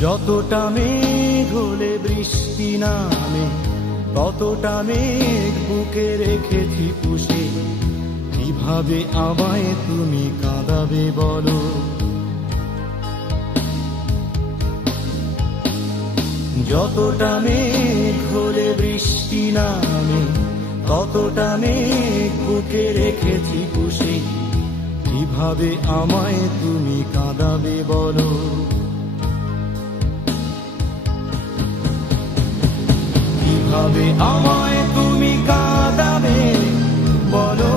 যতটা মেঘ হলে বৃষ্টি নামে, ততটা মেঘ বুকে রেখেছি পুষে। কিভাবে আমায় তুমি কাঁদাবে বলো? যতটা মেঘ হলে বৃষ্টি নামে, ততটা মেঘ বুকে রেখেছি পুষে। কিভাবে আমায় তুমি কাঁদাবে বলো? কিভাবে আমায় তুমি কাঁদাবে বলো?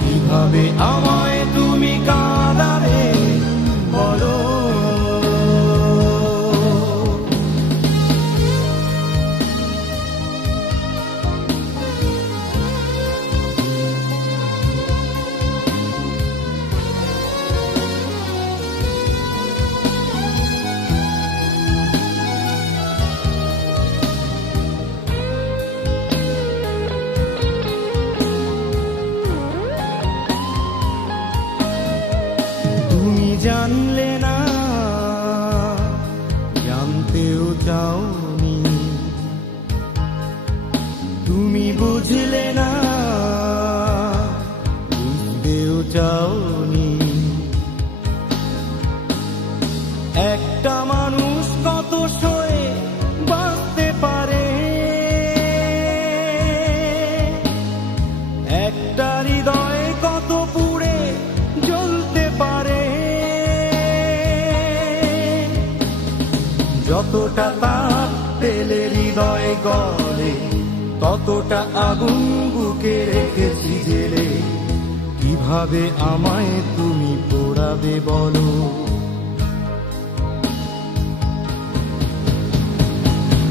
কিভাবে আমায় তুমি কাঁদাবে বলো? জানলে না, জানতেও চাওনি। তুমি বুঝলে না, বুঝতেও চাওনি। একটা মানুষ কত সয়ে বাঁচতে পারে, একটা হৃদয় কত পুড়ে জ্বলতে পারে। যতটা তাপ পেলে হৃদয় গলে, ততটা আগুন বুকে রেখেছি জেলে। কিভাবে আমায় তুমি পোড়াবে বলো?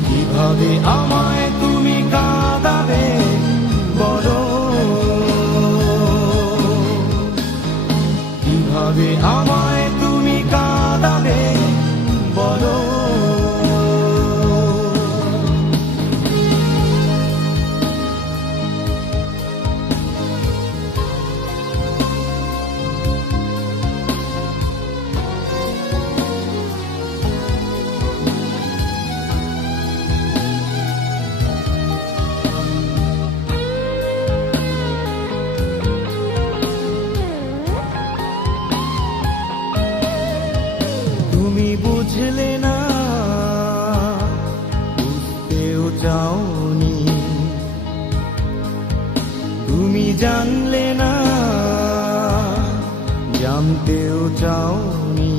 কিভাবে আমায় তুমি কাঁদাবে বলো? কিভাবে আমায় তুমি কাঁদাবে বলো? তুমি বুঝলে না, বুঝতেও চাওনি। তুমি জানলে না, জানতেও চাওনি।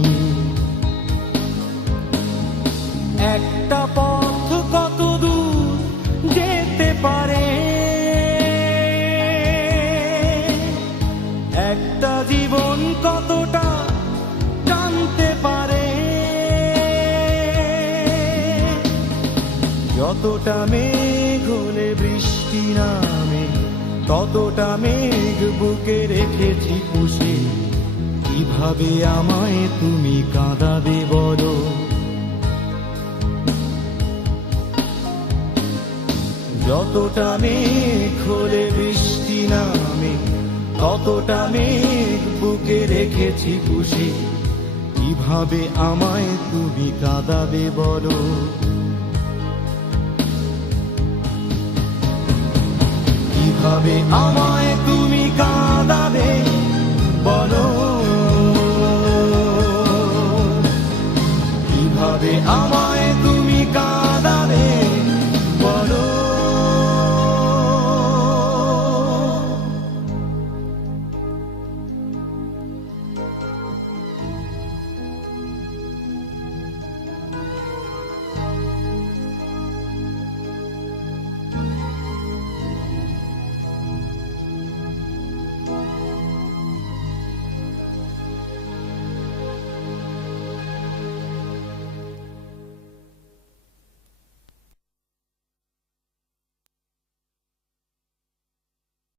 একটা পথ কত দূর যেতে পারে, একটা জীবন কতটা জানতে পারে। যতটা মেঘ হলে বৃষ্টি নামে, ততটা মেঘ বুকে রেখেছি পুষে। কিভাবে আমায় তুমি কাঁদাবে বলো? যতটা মেঘ হলে বৃষ্টি নামে, ততটা মেঘ বুকে রেখেছি পুষে। কিভাবে আমায় তুমি কাঁদাবে বলো? কিভাবে আমায়